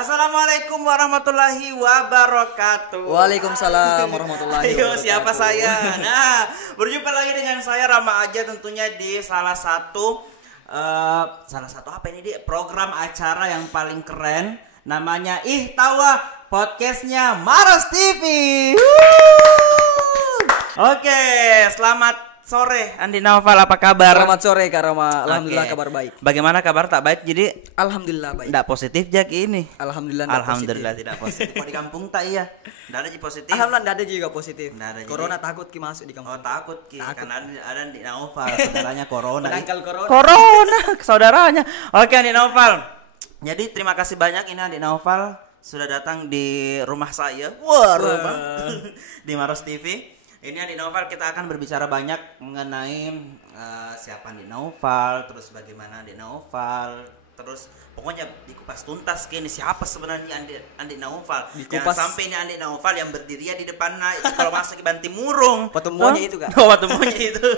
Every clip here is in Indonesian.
Assalamualaikum warahmatullahi wabarakatuh. Waalaikumsalam warahmatullahi Ayo, wabarakatuh. siapa saya? Nah, berjumpa lagi dengan saya Rama Aja tentunya di salah satu apa ini di program acara yang paling keren, namanya Ih Tawa, podcastnya Maros TV. Oke, selamat sore Andi Naufal, apa kabar? Selamat sore Kak Rama. Alhamdulillah Oke. kabar baik. Bagaimana kabar tak baik? Jadi Alhamdulillah baik. tidak positif jak ini. Alhamdulillah nggak Alhamdulillah positif. tidak positif. Kok di kampung tak iya? Tidak ada ji positif. Alhamdulillah nggak ada juga positif. Nggak ada, Corona jadi- takut ki masuk di Oh kampung. takut ki, Takut. karena ada Andi Naufal, saudaranya corona. Penangkal corona. Corona, saudaranya. Oke Andi Naufal. Jadi terima kasih banyak ini Andi Naufal sudah datang di rumah saya. Wah, rumah di Maros TV. Ini Andi Naufal, kita akan berbicara banyak mengenai siapa Andi Naufal, terus bagaimana Andi Naufal, terus pokoknya dikupas tuntas ke ini siapa sebenarnya Andi Naufal. Jangan Dikupas. sampai ini Andi Naufal yang berdiri di depan kalau masuk ke Bantimurung. Pertemuannya itu, Kak. Oh, pertemuannya itu.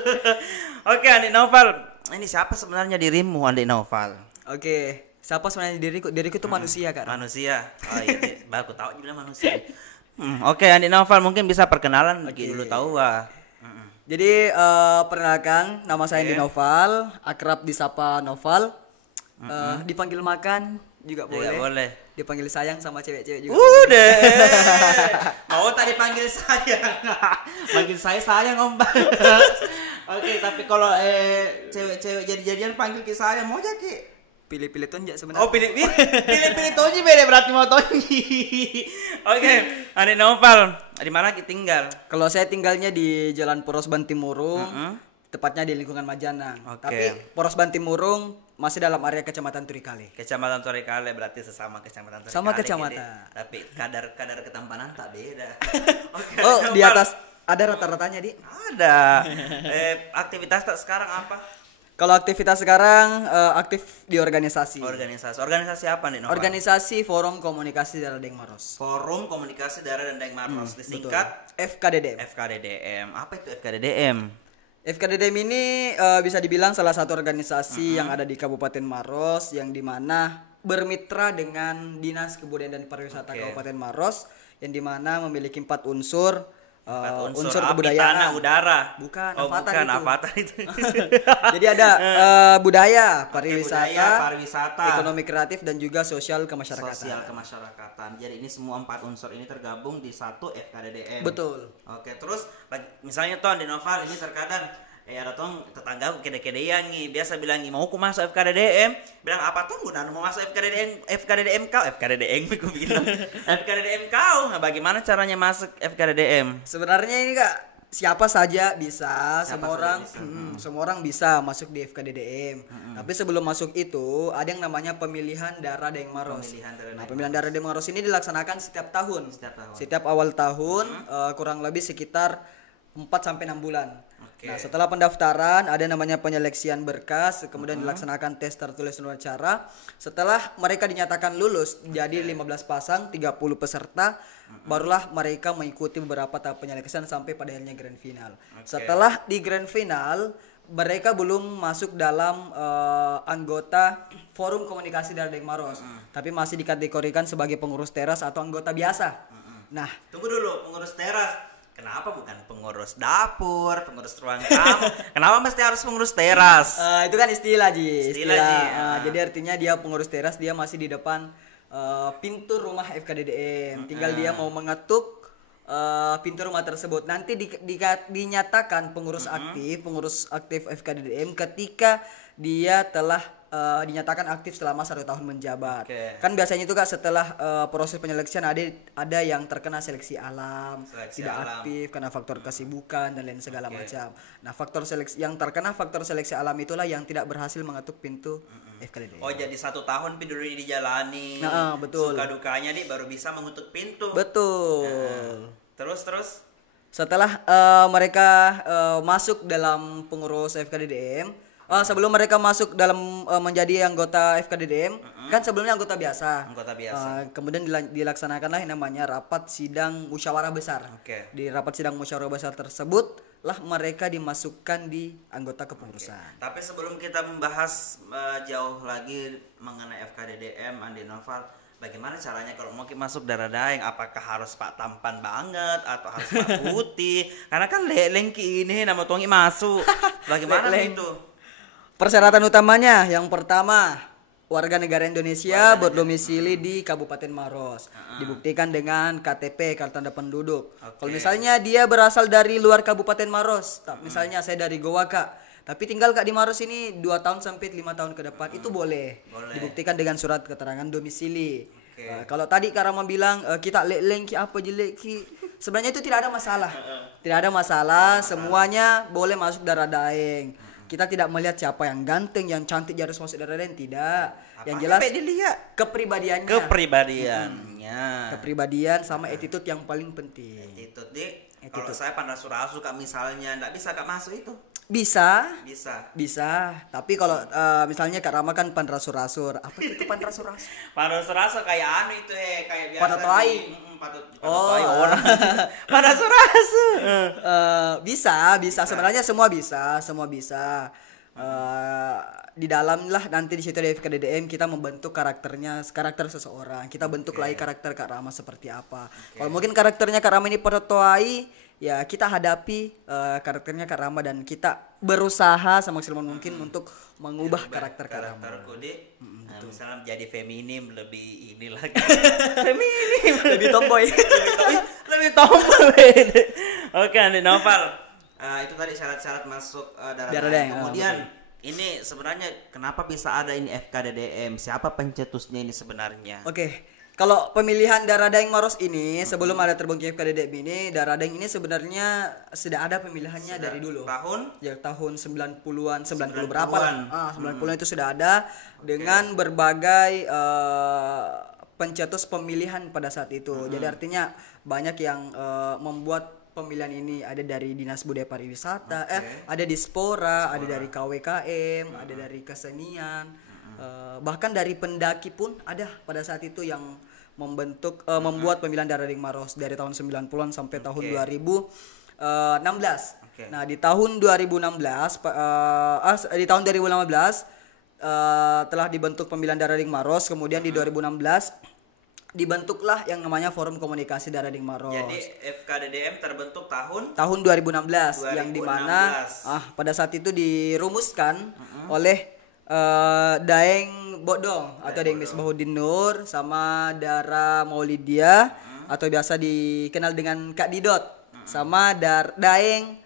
Oke, Andi Naufal. Ini siapa sebenarnya dirimu, Andi Naufal? Oke. Siapa sebenarnya diriku? Diriku itu manusia Kak. Rama. Manusia. Oh iya, baru tahu bilang manusia. Oke, Andi Naufal mungkin bisa perkenalan Oke. dulu tahu ah. Jadi perkenalkan, nama saya Andi Noval, akrab disapa Noval. Dipanggil makan juga Boleh. boleh. Boleh. Dipanggil sayang sama cewek-cewek juga. Udah. Mau tadi panggil sayang. Panggil saya sayang Om. Oke, tapi kalau cewek-cewek jadi-jadian panggil ke saya mau aja Ki. Pilih-pilih tonjak sebenarnya. Oh, pilih Tonji beda berarti mau Tonji. Oke, Andi Naufal, di mana Ki tinggal? Kalau saya tinggalnya di Jalan Poros Bantimurung, tepatnya di lingkungan Majanang. Oke. Tapi Poros Bantimurung masih dalam area Kecamatan Turikale. Kecamatan Torikale, berarti sesama kecamatan Torikale. Sama kecamatan. Gede. Tapi kadar ketampanan tak beda. Oke, Oh, Andi di Naufal. atas ada rata-ratanya, Di. Ada. Aktivitas tak sekarang apa? Kalau aktivitas sekarang aktif di organisasi. Organisasi apa nih Naufal? Organisasi Forum Komunikasi Daerah Deng Maros. Forum Komunikasi Daerah dan Daeng Maros, disingkat FKDDM. FKDDM. Apa itu FKDDM? FKDDM ini bisa dibilang salah satu organisasi yang ada di Kabupaten Maros yang dimana bermitra dengan Dinas Kebudayaan dan Pariwisata Oke. Kabupaten Maros yang dimana memiliki 4 unsur. Unsur api, kebudayaan, tanah, udara. Bukan, Oh, avatar bukan itu. Avatar itu. Jadi ada budaya, pariwisata, budaya, pariwisata, ekonomi kreatif dan juga sosial kemasyarakatan. sosial kemasyarakatan. Jadi ini semua 4 unsur ini tergabung di satu FKDDM. Betul. Oke, terus misalnya tuh Andi Naufal ini terkadang ada tuh tetangga kede-kede yang biasa bilang mau aku masuk FKDDM, bilang apa tuh gunaan mau masuk FKDDM kau aku bilang FKDDM kau. Nah, bagaimana caranya masuk FKDDM? Sebenarnya ini Kak, siapa saja bisa, Siapa semua saja orang bisa. semua orang bisa masuk di FKDDM. Tapi sebelum masuk itu ada yang namanya pemilihan darah Deng Maros. Pemilihan darah Nah, Deng pemilihan darah Deng Maros ini dilaksanakan setiap tahun. Setiap tahun. Setiap awal tahun kurang lebih sekitar 4 sampai 6 bulan. Oke. Nah, setelah pendaftaran ada namanya penyeleksian berkas, kemudian dilaksanakan tes tertulis dan wawancara. Setelah mereka dinyatakan lulus, jadi 15 pasang, 30 peserta, barulah mereka mengikuti beberapa tahap penyeleksian sampai pada akhirnya grand final. Setelah di grand final, mereka belum masuk dalam anggota Forum Komunikasi Daerah Deng Maros, tapi masih dikategorikan sebagai pengurus teras atau anggota biasa. Nah, Tunggu dulu, pengurus teras. Kenapa bukan pengurus dapur, pengurus ruang tamu? Kenapa mesti harus pengurus teras? itu kan istilah Ji. Istilah, Ji, ya. Jadi artinya dia pengurus teras, dia masih di depan pintu rumah FKDDM. Tinggal dia mau mengetuk pintu rumah tersebut. Nanti dinyatakan pengurus aktif FKDDM ketika dia telah dinyatakan aktif selama 1 tahun menjabat. Oke. Kan biasanya itu Kak setelah proses penyeleksian ada yang terkena seleksi alam, Seleksi tidak alam. aktif karena faktor kesibukan dan lain segala macam. Nah, faktor seleksi yang terkena faktor seleksi alam itulah yang tidak berhasil mengetuk pintu FKDDM. Oh, jadi 1 tahun dulu ini dijalani. Nah, betul. Suka dukanya nih baru bisa mengutuk pintu. Betul. Terus. Setelah mereka masuk dalam pengurus FKDDM, sebelum mereka masuk dalam menjadi anggota FKDDM, kan sebelumnya anggota biasa. Anggota biasa. Kemudian dilaksanakanlah yang namanya rapat sidang musyawarah besar. Oke. Di rapat sidang musyawarah besar tersebut lah mereka dimasukkan di anggota kepengurusan. Tapi sebelum kita membahas jauh lagi mengenai FKDDM, Andi Naufal, bagaimana caranya kalau mau masuk darah daeng? Apakah harus pak tampan banget atau harus pak putih? Karena kan lengki ini nama tuangi masuk. Bagaimana Leleng. itu? Persyaratan utamanya yang pertama, warga negara Indonesia Warga berdomisili di Kabupaten Maros. Dibuktikan dengan KTP, kartu tanda penduduk. Oke. Kalau misalnya dia berasal dari luar Kabupaten Maros, misalnya saya dari Goa Kak, tapi tinggal Kak di Maros ini 2 tahun sampai 5 tahun ke depan, itu boleh. Boleh. Dibuktikan dengan surat keterangan domisili. Oke. Kalau tadi Kak Rama bilang kita leleng ki apa jelek ki, sebenarnya itu tidak ada masalah. Tidak ada masalah, semuanya boleh masuk darah daeng. Kita tidak melihat siapa yang ganteng, yang cantik harus masuk darah daeng, tidak. Yang Apanya jelas pe dilihat? kepribadiannya. Kepribadiannya. Kepribadian sama attitude yang paling penting. Itu dik. Kalau saya pandang surasu kak misalnya, nggak bisa kak masuk itu. Bisa, Bisa. bisa. Tapi kalau misalnya Kak Rama kan panrasur-rasur. Apa itu panrasur-rasur? Pandang surasu kayak anu itu kayak biasa. Pada toai. Patut Oh. orang. Pandang surasu. Bisa. Sebenarnya semua bisa. Di dalam lah nanti di situ di FKDDM kita membentuk karakter seseorang. Kita bentuk lagi karakter Kak Rama seperti apa. Kalau mungkin karakternya Kak Rama ini pertoai, ya kita hadapi karakternya Kak Rama dan kita berusaha semaksimal mungkin untuk mengubah karakter Kak Rama. Karakterku dik. Nah, misalnya jadi feminim lebih ini lagi. Feminim. Lebih tomboy. lebih tomboy. Oke, Andi Noval. Itu tadi syarat-syarat masuk darah Darah daeng. daeng, Kemudian ini sebenarnya kenapa bisa ada ini FKDDM? Siapa pencetusnya ini sebenarnya? Oke. Kalau pemilihan darah daeng Maros ini sebelum ada terbentuknya FKDDM ini, darah daeng ini sebenarnya sudah ada pemilihannya dari dulu. Tahun? Ya tahun 90-an, 90 90-an. berapa lah. 90-an itu sudah ada dengan berbagai pencetus pemilihan pada saat itu. Jadi artinya banyak yang membuat pemilihan ini, ada dari Dinas Budaya Pariwisata, ada Dispora, ada dari KWKM, ada dari kesenian, bahkan dari pendaki pun ada pada saat itu yang membuat pemilihan darah daeng Maros dari tahun 90-an sampai tahun 2016. Nah, di tahun 2016 di tahun 2015 telah dibentuk pemilihan darah daeng Maros, kemudian di 2016 dibentuklah yang namanya Forum Komunikasi Darah Daeng Maros. Jadi FKDDM terbentuk tahun 2016 yang dimana pada saat itu dirumuskan oleh Daeng Bodong atau Daeng Misbahuddin Nur sama Dara Maulidia atau biasa dikenal dengan Kak Didot sama Daeng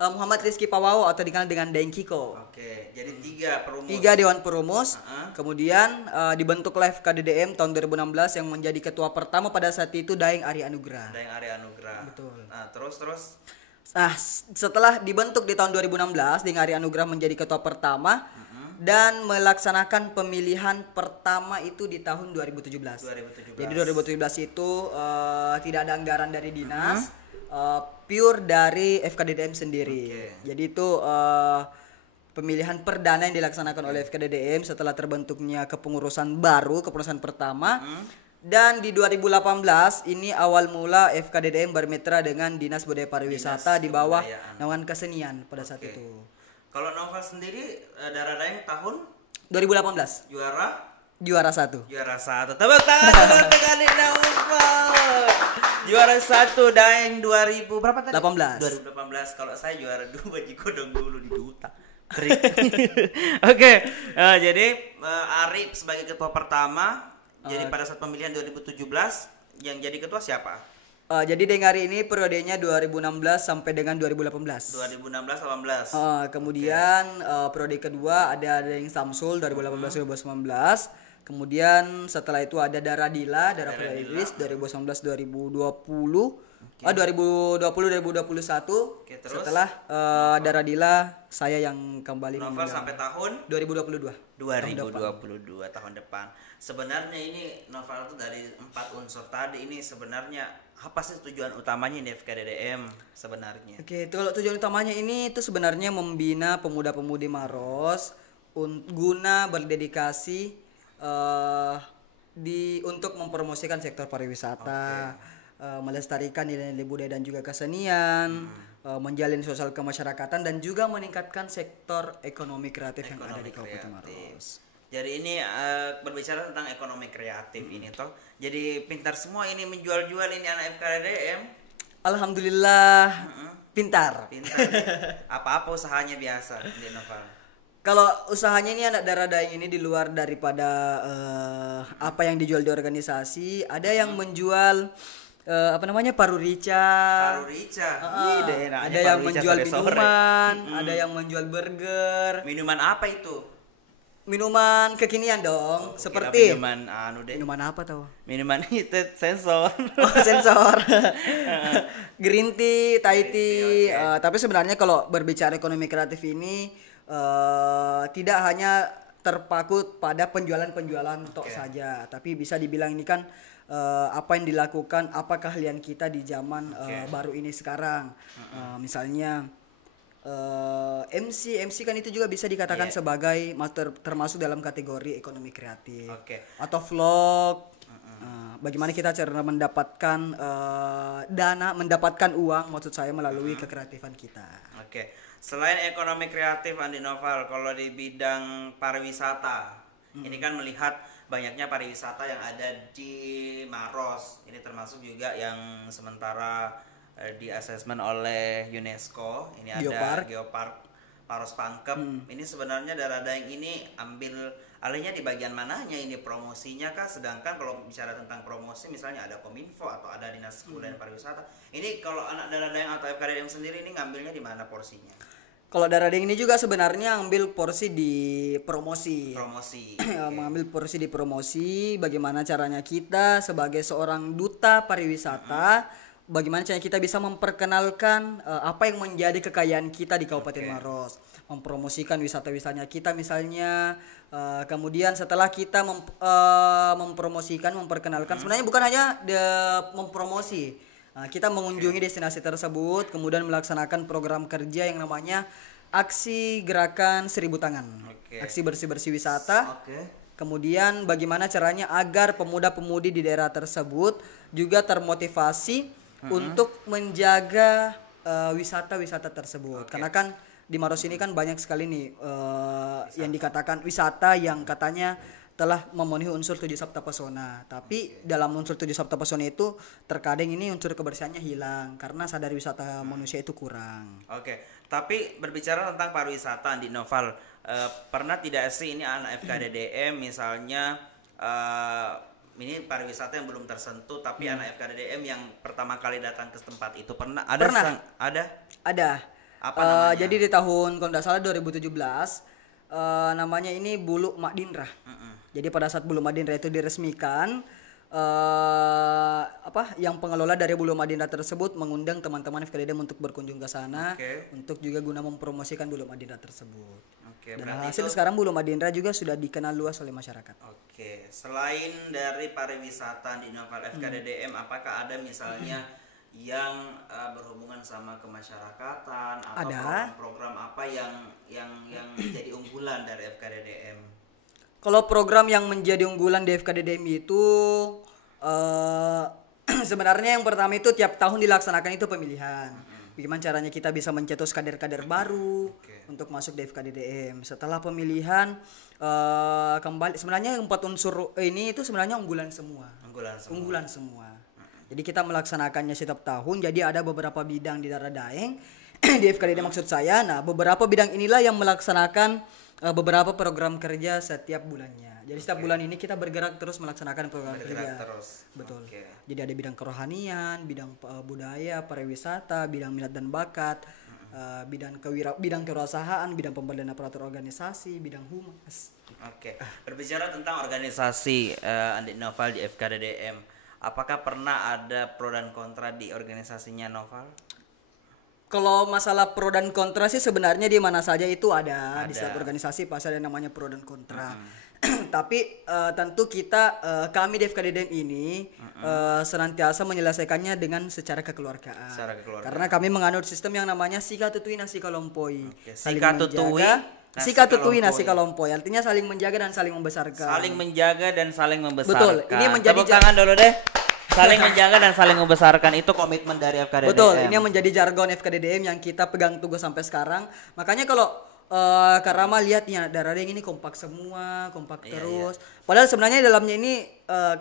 Muhammad Rizky Pawawo atau dikenal dengan Daeng Kiko. Oke, jadi 3 perumus. 3 dewan perumus. Kemudian dibentuklah FKDDM tahun 2016 yang menjadi ketua pertama pada saat itu Daeng Ari Anugrah. Daeng Ari Anugrah. Betul. Nah, terus Nah, setelah dibentuk di tahun 2016, Daeng Ari Anugrah menjadi ketua pertama dan melaksanakan pemilihan pertama itu di tahun 2017. 2017. Jadi 2017 itu tidak ada anggaran dari dinas, pure dari FKDDM sendiri. Jadi itu pemilihan perdana yang dilaksanakan oleh FKDDM setelah terbentuknya kepengurusan baru, kepengurusan pertama. Dan di 2018 ini awal mula FKDDM bermitra dengan Dinas Budaya Pariwisata di bawah naungan kesenian pada saat itu. Kalau Noval sendiri darah daeng tahun 2018 juara 1. Juara 1. Tepuk tangan untuk kali Noval. Juara 1 daeng 2000 berapa tadi? 18. 2018. Kalau saya juara 2 jigodong dulu di Duta. Oke, jadi Arif sebagai ketua pertama. Jadi pada saat pemilihan 2017 yang jadi ketua siapa? Jadi Daeng Ari ini periodenya 2016 sampai dengan 2018. 2016-18. Kemudian periode kedua ada Daeng Samsul 2018-2019. Kemudian setelah itu ada Dara Frida Idris 2019-2020. 2020-2021. Terus? Setelah Dara Dila saya yang kembali Novel sampai tahun 2022. 2022 tahun depan. Sebenarnya ini Novel itu dari 4 unsur tadi ini sebenarnya apa sih tujuan utamanya di FKDDM sebenarnya? Oke, itu kalau tujuan utamanya ini itu sebenarnya membina pemuda-pemudi Maros guna berdedikasi untuk mempromosikan sektor pariwisata, melestarikan nilai-nilai budaya dan juga kesenian, menjalin sosial kemasyarakatan dan juga meningkatkan sektor ekonomi kreatif yang ada di Kabupaten Maros. Jadi ini berbicara tentang ekonomi kreatif ini toh. Jadi pintar semua ini menjual-jual ini anak FKDDM. Alhamdulillah pintar. Pintar. Apa-apa usahanya biasa di Noval. Kalau usahanya ini anak darah daeng ini di luar daripada apa yang dijual di organisasi, ada yang menjual apa namanya paru rica. Paru rica. Ada yang menjual minuman, ada yang menjual burger. Minuman apa itu? Minuman kekinian dong, seperti minuman anu deh. Minuman apa tahu? Minuman itu sensor. Oh, sensor. Green tea, Thai tea. Tapi sebenarnya kalau berbicara ekonomi kreatif ini tidak hanya terpaku pada penjualan-penjualan tok saja, tapi bisa dibilang ini kan apa yang dilakukan, apa keahlian kita di zaman baru ini sekarang. Misalnya MC kan itu juga bisa dikatakan sebagai termasuk dalam kategori ekonomi kreatif. Atau vlog. Bagaimana kita cara mendapatkan dana, mendapatkan uang maksud saya melalui kekreatifan kita. Selain ekonomi kreatif Andi Noval, kalau di bidang pariwisata, ini kan melihat banyaknya pariwisata yang ada di Maros. Ini termasuk juga yang sementara di asesmen oleh UNESCO. Ini ada Geopark Paros Pangkep. Ini sebenarnya Darah Daeng ini ambil alihnya di bagian mananya ini, promosinya kah? Sedangkan kalau bicara tentang promosi misalnya ada Kominfo atau ada Dinas Kebudayaan Pariwisata. Ini kalau anak Darah Daeng atau FKDDM sendiri ini ngambilnya di mana porsinya? Kalau Darah Daeng ini juga sebenarnya ambil porsi di promosi. Mengambil porsi di promosi, bagaimana caranya kita sebagai seorang duta pariwisata, bagaimana caranya kita bisa memperkenalkan apa yang menjadi kekayaan kita di Kabupaten Maros, mempromosikan wisata-wisatanya kita misalnya. Kemudian setelah kita mempromosikan, memperkenalkan, sebenarnya bukan hanya mempromosi. Kita mengunjungi destinasi tersebut, kemudian melaksanakan program kerja yang namanya Aksi Gerakan 1000 Tangan. Aksi bersih-bersih wisata. Kemudian bagaimana caranya agar pemuda-pemudi di daerah tersebut juga termotivasi untuk menjaga wisata-wisata tersebut. Karena kan di Maros ini kan banyak sekali nih yang dikatakan wisata yang katanya telah memenuhi unsur 7 sabta pesona. Tapi dalam unsur 7 sabta pesona itu terkadang ini unsur kebersihannya hilang karena sadar wisata manusia itu kurang. Tapi berbicara tentang pariwisata di Noval, pernah tidak sih ini anak FKDDM misalnya ini pariwisata yang belum tersentuh tapi anak FKDDM yang pertama kali datang ke tempat itu pernah? Ada. Apa namanya? Jadi di tahun kalau tidak salah 2017 namanya ini Bulu Madinrah. Jadi pada saat Bulu Madinrah itu diresmikan, yang pengelola dari Bulu Madinrah tersebut mengundang teman-teman FKDDM untuk berkunjung ke sana, untuk juga guna mempromosikan Bulu Madinrah tersebut. Dan hasil sekarang Bulu Madinrah juga sudah dikenal luas oleh masyarakat. Selain dari pariwisata di Noval FKDDM, apakah ada misalnya yang berhubungan sama kemasyarakatan atau program-program apa yang menjadi unggulan dari FKDDM? Kalau program yang menjadi unggulan di FKDDM itu sebenarnya yang pertama itu tiap tahun dilaksanakan itu pemilihan. Bagaimana caranya kita bisa mencetus kader-kader baru untuk masuk di FKDDM. Setelah pemilihan kembali sebenarnya 4 unsur ini itu sebenarnya unggulan semua. Jadi kita melaksanakannya setiap tahun. Jadi ada beberapa bidang di Darah Daeng di FKDDM maksud saya. Nah, beberapa bidang inilah yang melaksanakan beberapa program kerja setiap bulannya. Jadi setiap bulan ini kita bergerak terus melaksanakan program kerja. Betul. Jadi ada bidang kerohanian, bidang budaya, pariwisata, bidang minat dan bakat, bidang kewirausahaan, bidang pemberdayaan aparatur organisasi, bidang humas. Berbicara tentang organisasi Andi Noval di FKDDM, apakah pernah ada pro dan kontra di organisasinya Noval? Kalau masalah pro dan kontra sih sebenarnya di mana saja itu ada. Di setiap organisasi pasti ada namanya pro dan kontra. Tapi tentu kami di FKDDM ini senantiasa menyelesaikannya dengan secara kekeluargaan. Karena kami menganut sistem yang namanya Sika Tutui Nasi Kalompoi. Sika Tutui Nasi Kalompoi. Artinya saling menjaga dan saling membesarkan. Betul. Ini menjadi tepuk tangan dulu deh. Saling menjaga dan saling membesarkan itu komitmen dari FKDDM. Betul, ini menjadi jargon FKDDM yang kita pegang teguh sampai sekarang. Makanya kalau Karama lihatnya darah deng ini kompak semua, kompak Iya, terus. Padahal sebenarnya dalamnya ini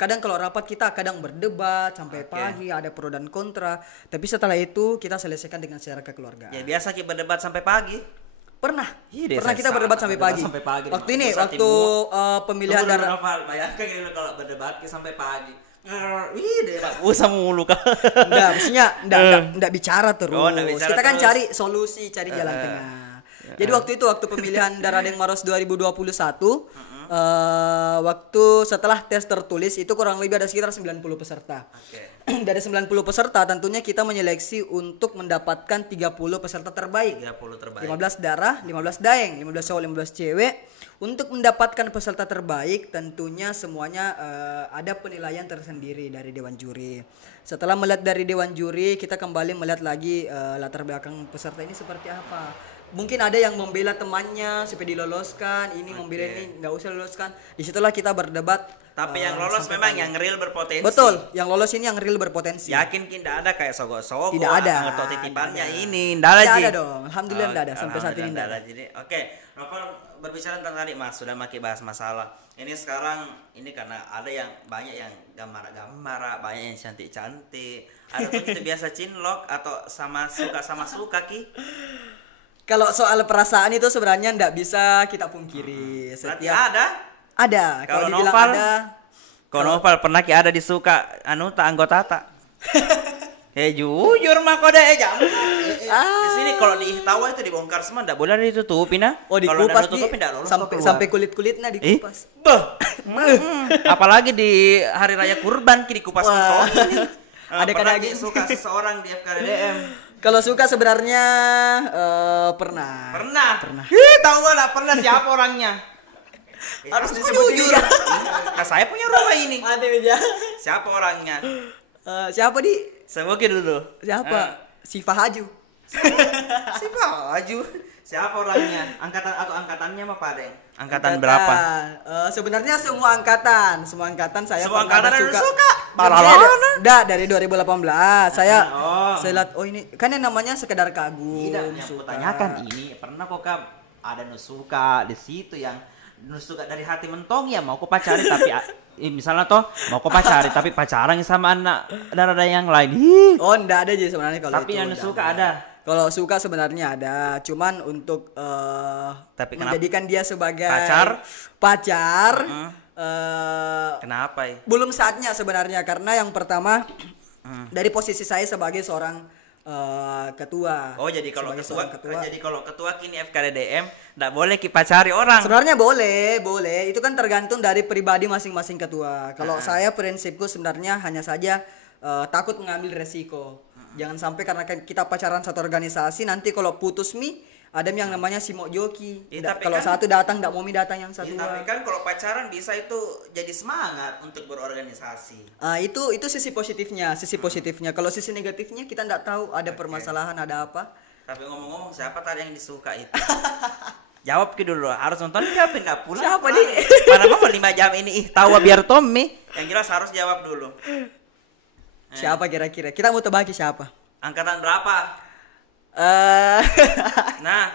kadang kalau rapat kita kadang berdebat sampai pagi, ada pro dan kontra. Tapi setelah itu kita selesaikan dengan secara kekeluargaan. Ya biasa kita berdebat sampai pagi. Pernah, Iya, pernah kita berdebat sampai pagi. Sampai pagi. Waktu ini, Masa waktu pemilihan Tunggu dulu, darah. Noval. Bayangkan gitu kalau berdebat sampai pagi. Ih, deh, Pak. Usah mulu kah? Enggak, maksudnya enggak bicara terus. Oh, nggak bicara Kita kan terus. cari solusi, cari jalan tengah. Jadi waktu pemilihan Daradeng Maros 2021, waktu setelah tes tertulis itu kurang lebih ada sekitar 90 peserta. Oke. Dari 90 peserta tentunya kita menyeleksi untuk mendapatkan 30 peserta terbaik. 30 terbaik. 15 darah, 15 daeng, 15 cowok, 15 cewek. Untuk mendapatkan peserta terbaik tentunya semuanya ada penilaian tersendiri dari dewan juri. Setelah melihat dari dewan juri, kita kembali melihat lagi latar belakang peserta ini seperti apa. Mungkin ada yang membela temannya supaya diloloskan, ini membela ini nggak usah loloskan. Disitulah kita berdebat. Tapi yang lolos memang yang real berpotensi. Betul, yang lolos ini yang real berpotensi. Yakin tidak ada kayak sogok-sogok Tidak ada. atau titipannya Tidak ada. ini ndak ada, Tidak Ji. ada dong. Alhamdulillah tidak ada. Sampai saat ini Alhamdulillah tidak ada. Jadi, oke. Novel berbicara tentang tadi Mas, sudah maki bahas masalah. Ini sekarang ini karena ada yang banyak yang gambar-gambar, banyak yang cantik-cantik. Ada tuh kita biasa cinlok atau sama suka Ki. Kalau soal perasaan itu sebenarnya ndak bisa kita pungkiri. Berarti Setiap ada. kalau Kalau dibilang Noval? ada, Kalau Novel pernah Ki ada disuka tak anggota tak? Jujur mah kode jam. Di sini kalau di tawa itu dibongkar semua enggak boleh ditutupin nah. oh Kalau dikupas nggak ditutupin nggak lolos kok sampai keluar. sampai kulit-kulitnya dikupas. Apalagi di hari raya kurban kini kupas Wah. mentong ini. Ada Pernah kadang- Ki suka seseorang di FKDM. Kalau suka sebenarnya pernah. Pernah. Tahu nggak pernah siapa orangnya? Harus Aku disebutin jujur. juga. Nah, saya punya rumah ini. Mati meja. Siapa orangnya? Siapa di? Sebutin dulu. Siapa? Siva Haju. Siapa Aju? Siapa orangnya? Angkatan atau angkatannya apa Pak Deng? Angkatan berapa? Sebenarnya semua angkatan saya Semua pernah angkatan ada ada suka? Paralana. Enggak, dari 2018. Saya Oh. lihat ini kan yang namanya sekedar kagum. Tidak, yang aku tanyakan ini pernah kok Kak ada nusuka di situ yang nusuka dari hati mentong ya mau kau pacari tapi misalnya toh mau kau pacari tapi pacaran sama anak dan ada yang lain. Oh, enggak ada aja sebenarnya kalau Tapi itu. yang enggak suka ada. Kalau suka sebenarnya ada, cuman untuk Tapi kenapa? menjadikan dia sebagai Pacar? Kenapa ya? belum saatnya sebenarnya karena yang pertama dari posisi saya sebagai seorang ketua. Oh jadi kalau Sebagai ketua, seorang jadi kalau ketua kini FKDM enggak boleh pacari orang. Sebenarnya boleh. Itu kan tergantung dari pribadi masing-masing ketua. Kalau saya prinsipku sebenarnya hanya saja takut mengambil resiko. Jangan sampai karena kita pacaran satu organisasi nanti kalau putus ada yang namanya simok joki. Tapi Kalau kan- satu datang enggak mau datang yang Ya, satu. tapi kan kalau pacaran bisa itu jadi semangat untuk berorganisasi. Itu sisi positifnya, Kalau sisi negatifnya kita enggak tahu ada permasalahan, ada apa. Tapi ngomong-ngomong siapa tadi yang disuka itu? Jawab ke dulu, harus nonton siapa nggak pulang? Siapa pulang. nih? Mana mau 5 jam ini tahu biar Tommy. Yang jelas harus jawab dulu. Siapa kira-kira? Kita mau tebaki siapa? Angkatan berapa? Nah,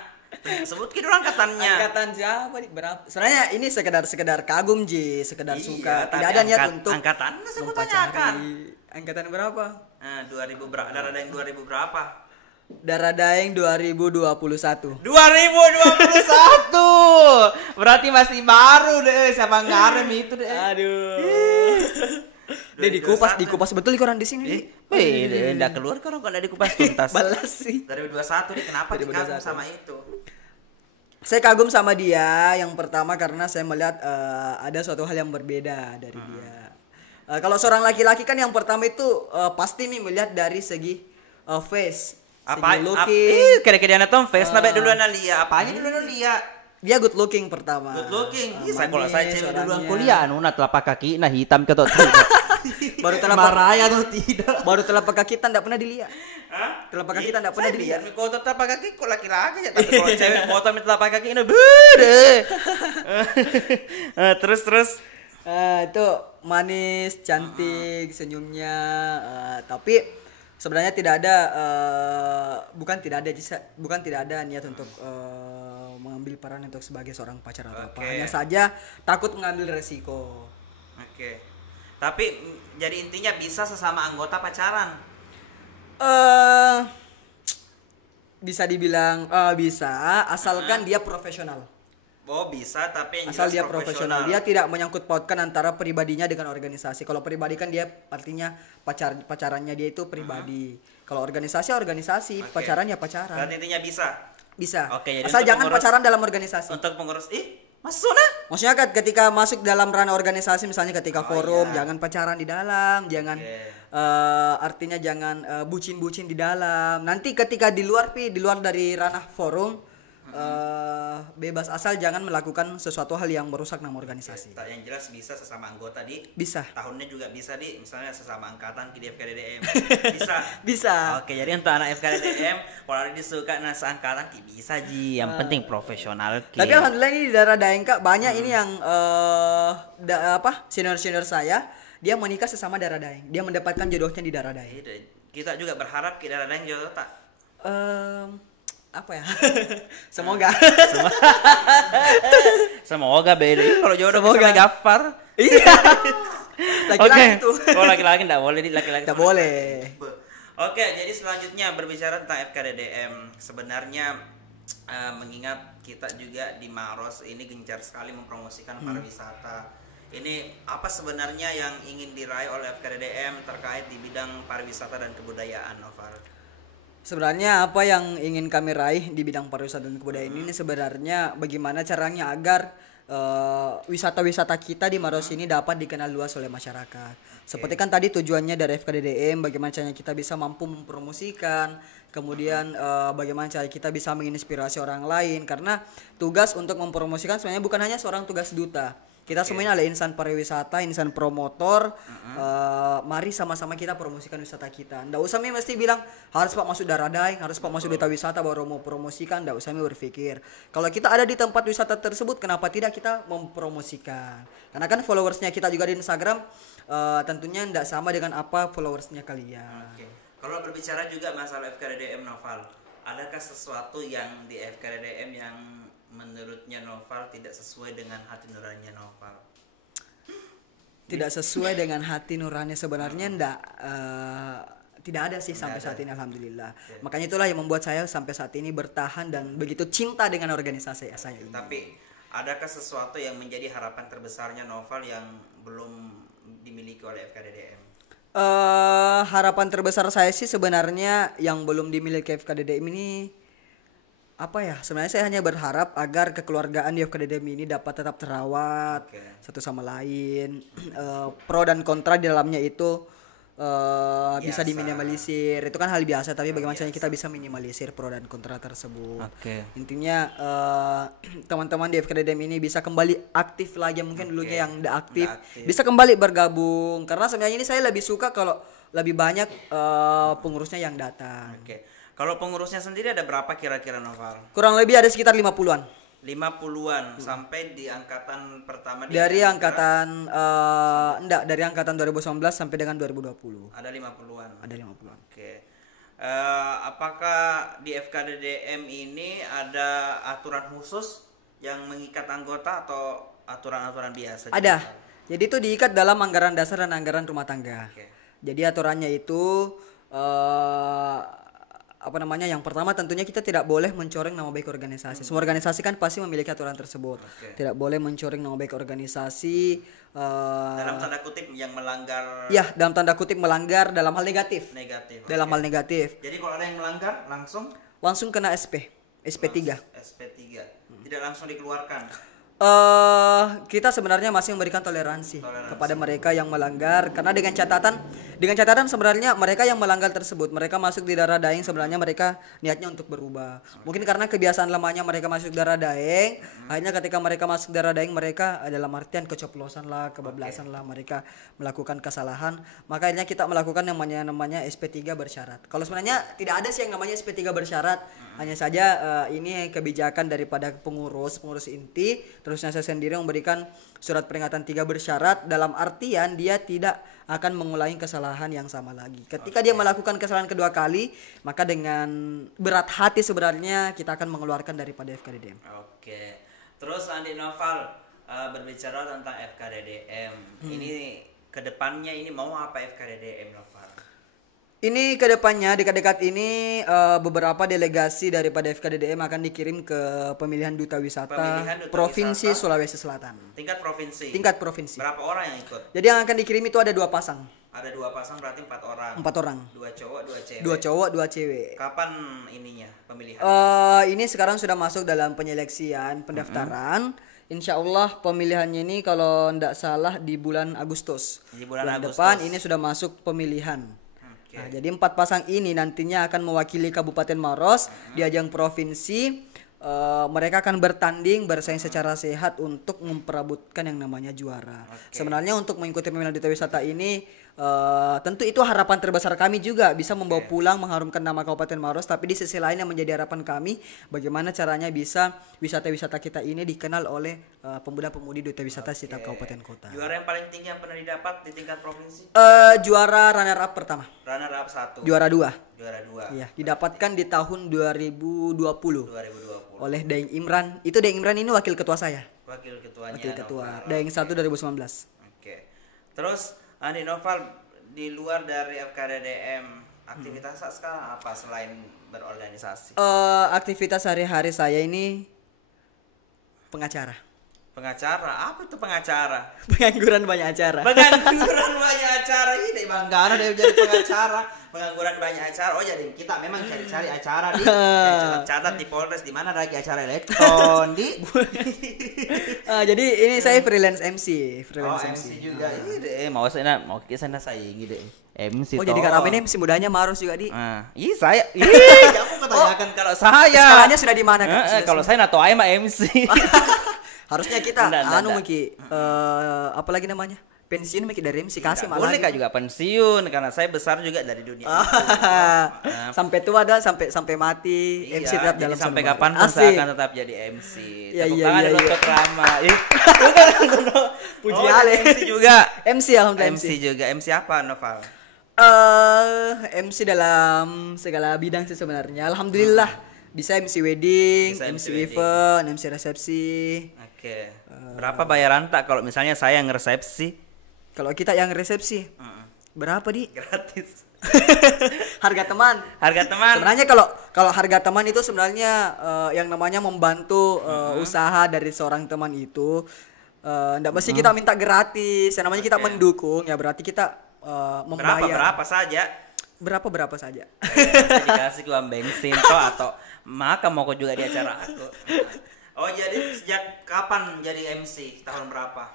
sebut dulu angkatannya. Angkatan siapa nih? Berapa? Sebenarnya ini sekedar kagum sekedar Iya, suka. tapi Tidak ada niat angkat- untuk angkatannya sebut mempacari. tanyakan. Angkatan berapa? Nah, 2000 berapa? Ada yang 2000 berapa? Darah Daeng 2021. 2021. Berarti masih baru deh, siapa ngarem itu deh. Aduh. Dia dikupas betul koran di sini. Enggak keluar kan kalau enggak dikupas tuntas. Balas sih. 2021 nih kenapa 2021. dikagum sama itu? Saya kagum sama dia yang pertama karena saya melihat ada suatu hal yang berbeda dari dia. Kalau seorang laki-laki kan yang pertama itu pasti melihat dari segi face, Apa? segi looking. Kira-kira anak Tom face nabe dulu anak Lia. Apanya dulu anak Lia? Dia good looking pertama. Good looking. Manis, Kalau saya cewek duluan orangnya. kuliah anu na telapak kaki nah hitam ke tuh tidak. Baru telapak Maraya tuh tidak. baru telapak kaki kita enggak pernah dilihat. Hah? Telapak kaki kita enggak pernah dilihat. Kalau telapak kaki kok laki-laki ya, tapi kalau cewek foto mit telapak kaki ini bede. Terus. Itu manis, cantik, senyumnya. Tapi sebenarnya tidak ada, bukan tidak ada niat untuk mengambil peran untuk sebagai seorang pacar atau apa. Oke. Hanya saja takut mengambil resiko. Oke. Tapi jadi intinya bisa sesama anggota pacaran. eh Bisa dibilang bisa, asalkan dia profesional. Oh bisa, tapi yang Asal jelas dia profesional, dia tidak menyangkut pautkan antara pribadinya dengan organisasi. Kalau pribadi kan dia artinya pacarannya dia itu pribadi. Kalau organisasi organisasi, Oke. pacaran ya pacaran. Berarti intinya bisa. Bisa. Oke, jadi Asal untuk jangan pengurus- pacaran dalam organisasi. Untuk pengurus masuk nah. Maksudnya kan ketika masuk dalam ranah organisasi, misalnya ketika Oh, forum, iya. jangan pacaran di dalam, jangan Oke. artinya jangan bucin-bucin di dalam. Nanti ketika di luar dari ranah forum, bebas, asal jangan melakukan sesuatu hal yang merusak nama organisasi. Tak, yang jelas bisa sesama anggota di Bisa. tahunnya juga bisa di misalnya sesama angkatan di FKDDM. Bisa. Bisa. Oke, jadi untuk anak FKDDM kalau ada disuka nah seangkatan bisa ji, yang penting profesional. Tapi alhamdulillah ini di daerah Daeng Kak, banyak ini yang senior-senior saya, dia menikah sesama daerah Daeng. Dia mendapatkan jodohnya di daerah Daeng. Kita juga berharap kita ada yang jodoh tak. Apa ya? Semoga. Semoga beda. Kalau jodoh Semoga. bisa Gafar. Iya. Laki-laki tuh. Oh laki-laki enggak boleh di laki-laki. Tidak boleh. Oke, jadi selanjutnya berbicara tentang FKDDM. Sebenarnya mengingat kita juga di Maros ini gencar sekali mempromosikan pariwisata. Ini apa sebenarnya yang ingin diraih oleh FKDDM terkait di bidang pariwisata dan kebudayaan, Noval? Sebenarnya apa yang ingin kami raih di bidang pariwisata dan kebudayaan ini sebenarnya bagaimana caranya agar wisata-wisata kita di Maros ini dapat dikenal luas oleh masyarakat. Seperti kan tadi tujuannya dari FKDDM, bagaimana caranya kita bisa mampu mempromosikan, kemudian bagaimana cara kita bisa menginspirasi orang lain, karena tugas untuk mempromosikan sebenarnya bukan hanya seorang tugas duta. Kita semuanya adalah insan pariwisata, insan promotor. Mari sama-sama kita promosikan wisata kita. Nggak usah mesti bilang harus Pak masuk daerah Daeng, harus Pak masuk duta wisata baru mau promosikan. Nggak usah berpikir. Kalau kita ada di tempat wisata tersebut, kenapa tidak kita mempromosikan? Karena kan followersnya kita juga di Instagram tentunya nggak sama dengan apa followersnya kalian. Oke. Kalau berbicara juga masalah FKDDM, Noval, adakah sesuatu yang di FKDDM yang menurutnya Noval tidak sesuai dengan hati nuraninya Noval? Tidak sesuai dengan hati nurani sebenarnya tidak ada sih sampai saat ini, alhamdulillah. Makanya itulah yang membuat saya sampai saat ini bertahan dan begitu cinta dengan organisasi saya ini. Tapi adakah sesuatu yang menjadi harapan terbesarnya Noval yang belum dimiliki oleh FKDDM? Harapan terbesar saya sih sebenarnya yang belum dimiliki FKDDM ini apa ya, sebenarnya saya hanya berharap agar kekeluargaan di FKDDM ini dapat tetap terawat satu sama lain. Pro dan kontra di dalamnya itu bisa diminimalisir. Itu kan hal biasa, tapi bagaimana caranya kita bisa minimalisir pro dan kontra tersebut. Intinya teman-teman di FKDDM ini bisa kembali aktif lagi, mungkin dulunya yang udah aktif bisa kembali bergabung, karena sebenarnya ini saya lebih suka kalau lebih banyak pengurusnya yang datang. Kalau pengurusnya sendiri ada berapa kira-kira, Noval? Kurang lebih ada sekitar 50-an. 50-an sampai di angkatan pertama dari angkatan dari angkatan 2019 sampai dengan 2020. Ada 50-an. Ada 50-an. Oke. Apakah di FKDDM ini ada aturan khusus yang mengikat anggota atau aturan-aturan biasa? Ada. Jadi itu diikat dalam anggaran dasar dan anggaran rumah tangga. Jadi aturannya itu yang pertama tentunya kita tidak boleh mencoreng nama baik organisasi. Semua organisasi kan pasti memiliki aturan tersebut. Tidak boleh mencoreng nama baik organisasi. Dalam tanda kutip yang melanggar. Ya, dalam tanda kutip melanggar dalam hal negatif. Dalam hal negatif. Jadi kalau ada yang melanggar langsung kena SP3. SP3. Tidak langsung dikeluarkan. Kita sebenarnya masih memberikan toleransi kepada mereka yang melanggar, karena dengan catatan sebenarnya mereka yang melanggar tersebut, mereka masuk di daerah Daeng, sebenarnya mereka niatnya untuk berubah. Mungkin karena kebiasaan lamanya mereka masuk daerah Daeng, akhirnya ketika mereka masuk daerah Daeng mereka dalam artian kecoplosan lah, kebablasan lah, mereka melakukan kesalahan. Maka akhirnya kita melakukan namanya SP3 bersyarat. Kalau sebenarnya tidak ada sih yang namanya SP3 bersyarat. Hanya saja ini kebijakan daripada pengurus inti. Terusnya saya sendiri memberikan surat peringatan 3 bersyarat, dalam artian dia tidak akan mengulangi kesalahan yang sama lagi. Ketika dia melakukan kesalahan kedua kali, maka dengan berat hati sebenarnya kita akan mengeluarkan daripada FKDDM. Oke. Terus Andi Noval berbicara tentang FKDDM. Ini kedepannya ini mau apa FKDDM Noval? Ini kedepannya dekat-dekat ini beberapa delegasi daripada FKDDM akan dikirim ke pemilihan duta wisata Provinsi Sulawesi Selatan. Tingkat provinsi. Tingkat provinsi. Berapa orang yang ikut? Jadi yang akan dikirim itu ada 2 pasang. Ada 2 pasang berarti 4 orang. 4 orang. 2 cowok, 2 cewek. 2 cowok, 2 cewek. Kapan ininya pemilihan? Ini sekarang sudah masuk dalam penyeleksian pendaftaran. Insya Allah pemilihannya ini kalau tidak salah di bulan Agustus. Di bulan Agustus. Depan ini sudah masuk pemilihan. Nah, jadi 4 pasang ini nantinya akan mewakili Kabupaten Maros di ajang provinsi. Mereka akan bertanding bersaing secara sehat untuk memperebutkan yang namanya juara. Sebenarnya untuk mengikuti pemilihan duta wisata ini tentu itu harapan terbesar kami juga bisa membawa pulang mengharumkan nama Kabupaten Maros, tapi di sisi lain yang menjadi harapan kami bagaimana caranya bisa wisata-wisata kita ini dikenal oleh pemuda-pemudi duta wisata setiap kabupaten kota. Juara yang paling tinggi yang pernah didapat di tingkat provinsi? Juara runner up pertama. Runner up 1. Juara 2. Juara 2. Iya, didapatkan di tahun 2020. 2020. Oleh Daeng Imran. Itu Daeng Imran ini wakil ketua saya. Wakil ketuanya. Wakil ketua. Noval. Daeng 1 2019. Oke. Terus Andi Noval di luar dari FKDDM aktivitas sekarang apa selain berorganisasi? Aktivitas sehari-hari saya ini pengacara. Pengacara? Apa itu pengacara? Pengangguran banyak acara. Pengangguran banyak acara ini bangga dia jadi pengacara. Pengangguran banyak acara. Oh jadi kita memang cari-cari acara di catat di Polres di mana lagi acara elektron di. Jadi ini saya freelance MC, MC juga. Mau saya saingi deh. MC. Oh jadi Kak Rame ini MC mudanya Maros juga di. Iya saya. Kamu ketanyakan kalau saya. Skalanya sudah di mana Kak? Kalau saya nato aja mah MC. Harusnya kita Miki apa lagi namanya? Pensiun Miki dari MC kasih malah. Boleh Kak juga pensiun karena saya besar juga dari dunia. Sampai tua dah sampai mati MC tetap dalam sampai kapan pun saya akan tetap jadi MC. Tepuk tangan dulu untuk Rama. Puji Ale. MC juga. MC alhamdulillah MC juga. MC apa Noval? MC dalam segala bidang sih sebenarnya. Alhamdulillah. Bisa MC wedding, MC event, MC resepsi. Oke. Berapa bayaran tak kalau misalnya saya yang resepsi? Kalau kita yang resepsi, berapa di? Gratis. Harga teman. Harga teman. Sebenarnya kalau harga teman itu sebenarnya yang namanya membantu usaha dari seorang teman itu, nggak mesti kita minta gratis. Yang namanya kita mendukung, ya berarti kita membayar. Berapa saja? Berapa saja. Dikasih uang bensin atau maka mau kau juga di acara aku. Oh jadi sejak kapan jadi MC? Tahun berapa?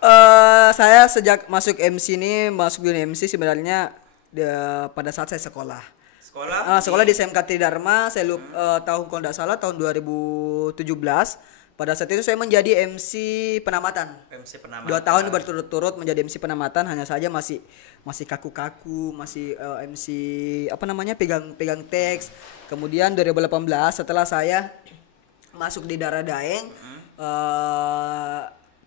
Saya sejak masuk MC ini masuk dunia MC sebenarnya pada saat saya sekolah. Sekolah di SMK Tridharma. Saya tahun kalau tidak salah tahun 2017. Pada saat itu saya menjadi MC penamatan. 2 tahun berturut-turut menjadi MC penamatan, hanya saja masih kaku-kaku, masih MC apa namanya pegang teks. Kemudian 2018 setelah saya masuk di Darah Daeng,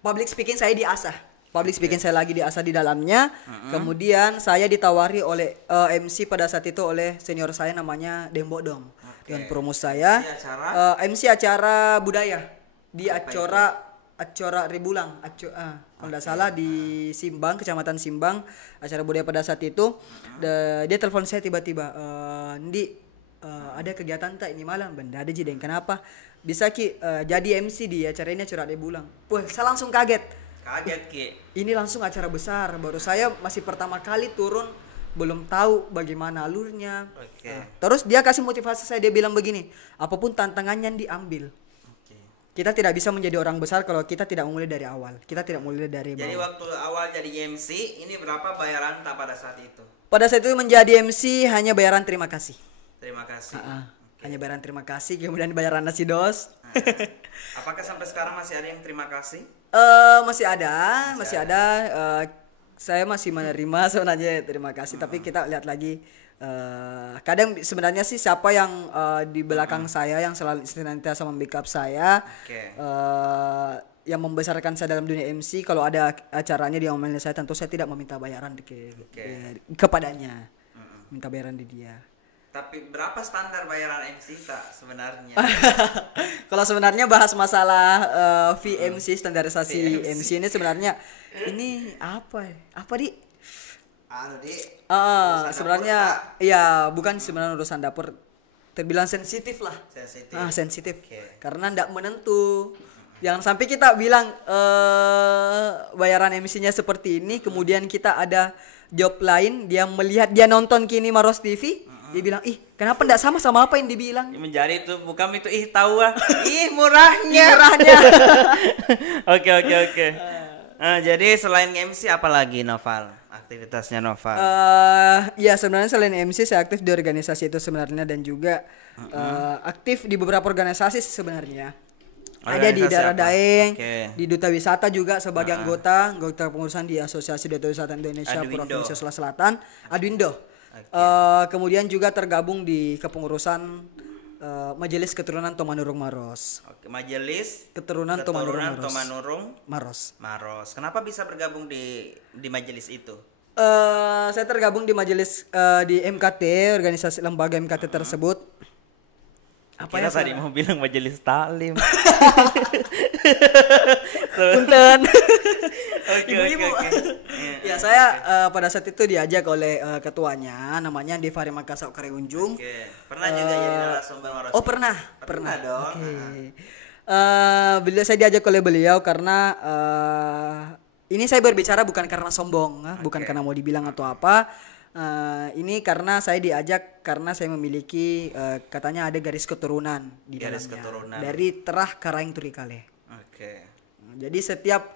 public speaking saya diasah. Public speaking saya lagi diasah di dalamnya. Kemudian saya ditawari oleh MC pada saat itu oleh senior saya namanya Dembo Dong. Dengan promo saya MC acara budaya di Acora Ribulang, kalau tidak salah di Simbang, Kecamatan Simbang, acara budaya pada saat itu. Dia telepon saya tiba-tiba, Ndi, ada kegiatan tak ini malam? Benda ada Jideng, kenapa? Bisa Ki jadi MC di acara ini, Acora Ribulang. Wah, saya langsung kaget Ki. Ini langsung acara besar, baru saya masih pertama kali turun, belum tahu bagaimana alurnya. Terus dia kasih motivasi saya, dia bilang begini, apapun tantangannya diambil. Kita tidak bisa menjadi orang besar kalau kita tidak mulai dari awal. Kita tidak mulai dari bawah. Jadi waktu awal jadi MC, ini berapa bayaran tak pada saat itu? Pada saat itu menjadi MC hanya bayaran terima kasih. Terima kasih. Hanya bayaran terima kasih, kemudian bayaran nasi dos. Apakah sampai sekarang masih ada yang terima kasih? Masih ada. Saya masih menerima sebenarnya terima kasih, tapi kita lihat lagi kadang sebenarnya sih siapa yang di belakang saya yang selalu senantiasa membackup saya, Oke. yang membesarkan saya dalam dunia MC, kalau ada acaranya dia memanggil saya, tentu saya tidak meminta bayaran kepadanya, minta bayaran di dia. Tapi berapa standar bayaran MC tak sebenarnya? Kalau sebenarnya bahas masalah fee MC, standarisasi VMC. MC ini sebenarnya ini apa di? Di urusan Sebenarnya dapur, ya bukan sebenarnya urusan dapur, terbilang sensitif lah. sensitif. Sensitif. Oke. Karena ndak menentu. Yang sampai kita bilang bayaran MC-nya seperti ini, kemudian kita ada job lain, dia melihat, dia nonton kini Maros TV, dia bilang, "Ih, kenapa ndak sama apa yang dibilang?" Menjadi itu bukan itu tahu murahnya. Murahnya. Oke. Jadi selain MC apa lagi Noval? Aktivitasnya Noval? Ya sebenarnya selain MC saya aktif di organisasi itu sebenarnya, dan juga aktif di beberapa organisasi sebenarnya. Ada di Organisasi daerah apa? Daeng, Oke. di Duta Wisata juga sebagai anggota pengurusan di Asosiasi Duta Wisata Indonesia Adwindo. Provinsi Sulawesi Selatan, Adwindo. Kemudian juga tergabung di kepengurusan Majelis Keturunan Tomanurung Maros. Oke, Majelis Keturunan Tomanurung Maros. Tomanurung Maros. Maros. Kenapa bisa bergabung di majelis itu? Saya tergabung di majelis di MKT, organisasi lembaga MKT tersebut. Apa Kira ya? tadi mau bilang majelis taklim. Punten. Oke. Ibu-ibu. Ya saya pada saat itu diajak oleh ketuanya, namanya Devari Makassar Kareunjung. Oke. Pernah juga jadi narasumber Maros? Oh pernah. dong. Beliau, saya diajak oleh beliau karena ini saya berbicara bukan karena sombong, bukan karena mau dibilang atau apa. Ini karena saya diajak karena saya memiliki katanya ada garis keturunan di Garis dalamnya, keturunan. dari Terah Karaing Turikale. Oke. Jadi setiap